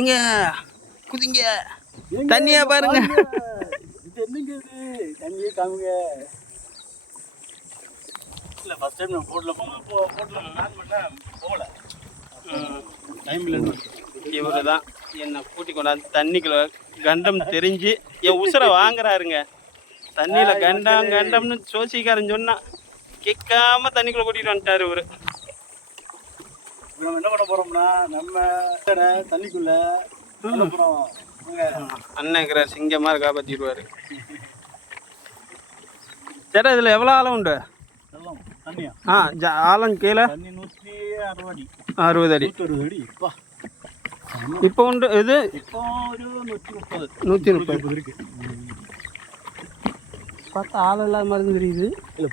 எங்க குதிங்க, தண்ணியா பாருங்க. இது என்னங்க இது? தண்ணியே காமுங்க. இல்லை ஃபஸ்ட் டைம் நான் போட்டில் லேண்ட் பண்ணேன், போகல. டைம் இல்லைன்னு இவரு தான் என்னை கூட்டி கொண்டாந்து தண்ணிக்குள்ள கண்டம் தெரிஞ்சு என் உசுரை வாங்குறாருங்க. தண்ணியில் கண்டம்னு சோசிக்காரன் சொன்னான், கேட்காம தண்ணிக்குள்ளே கூட்டிகிட்டு வந்துட்டார் இவர். நம்ம என்ன பண்ண போகிறோம்னா, நம்ம தண்ணிக்குள்ளே போகிறோம். அண்ணன் இருக்கிறார், சிங்கமாக காப்பாற்றிடுவார். சரி, இதில் எவ்வளோ ஆழம் உண்டு? ஆழம் கீழே 160 அடி. இப்போ உண்டு. இது இப்போ ஒரு 130 இருக்கு. பார்த்தா ஆள் இல்லாத மாதிரி தெரியுது. இல்லை,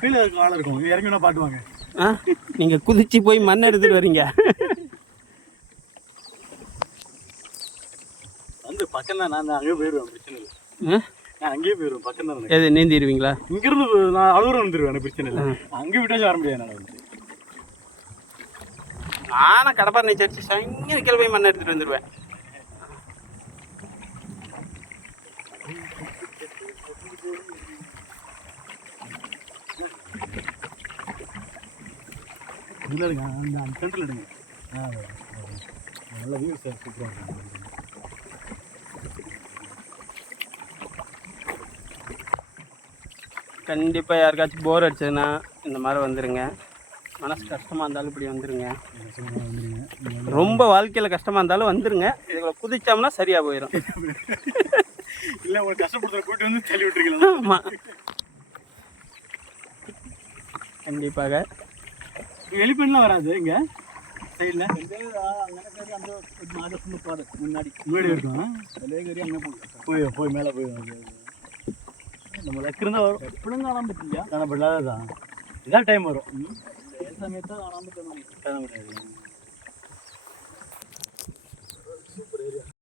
கீழே இருக்க ஆள் இருக்கும், இறங்கினா பாட்டுவாங்க. நீங்கள் குதிச்சு போய் மண் எடுத்துட்டு வரீங்க. வந்து பக்கம் தான், நான் அங்கேயே போயிடுவேன், பிரச்சனை இல்லை. நான் அங்கேயே போயிடுவேன், பக்கம் தான். எது நீந்திடுவீங்களா? இங்கிருந்து நான் அழுகுறம் வந்துடுவேன், எனக்கு பிரச்சனை இல்லை. அங்கே விட்டாச்சும் வர முடியாது. நான் வந்து நானும் கடப்பாறை நீச்சல் அடிச்சு சங்கி கீழே போய் மண் எடுத்துட்டு வந்துடுவேன். இதில் எடுங்க, அந்த சென்டரில் எடுங்க. நல்ல வியூ சார், சூப்பராக இருக்கும். கண்டிப்பாக யாருக்காச்சும் போர் அடிச்சதுன்னா இந்த மாதிரி வந்துடுங்க. மனசு கஷ்டமாக இருந்தாலும் இப்படி வந்துடுங்க. ரொம்ப வாழ்க்கையில் கஷ்டமாக இருந்தாலும் வந்துடுங்க. இதுகளை குதிச்சோம்னா சரியாக போயிடும். இல்லை, உங்களுக்கு கஷ்டப்படுத்த கூட்டி வந்து தள்ளி விட்டுருக்கலாம். ஆமாம், கண்டிப்பாக. எலிபெண்ட்லாம் வராது இங்கே சைடில். அந்த 4 ஃபுல்லு பாரு முன்னாடி முன்னாடி இருக்கும். அதே அங்கே போய் மேலே போய் நம்ம லக்கு இருந்தால் வரும். எப்படியும் காணாமல் பற்றியா? காணப்படாதான் இதான் டைம் வரும். சமயத்தான் காணாமல் காண முடியாது.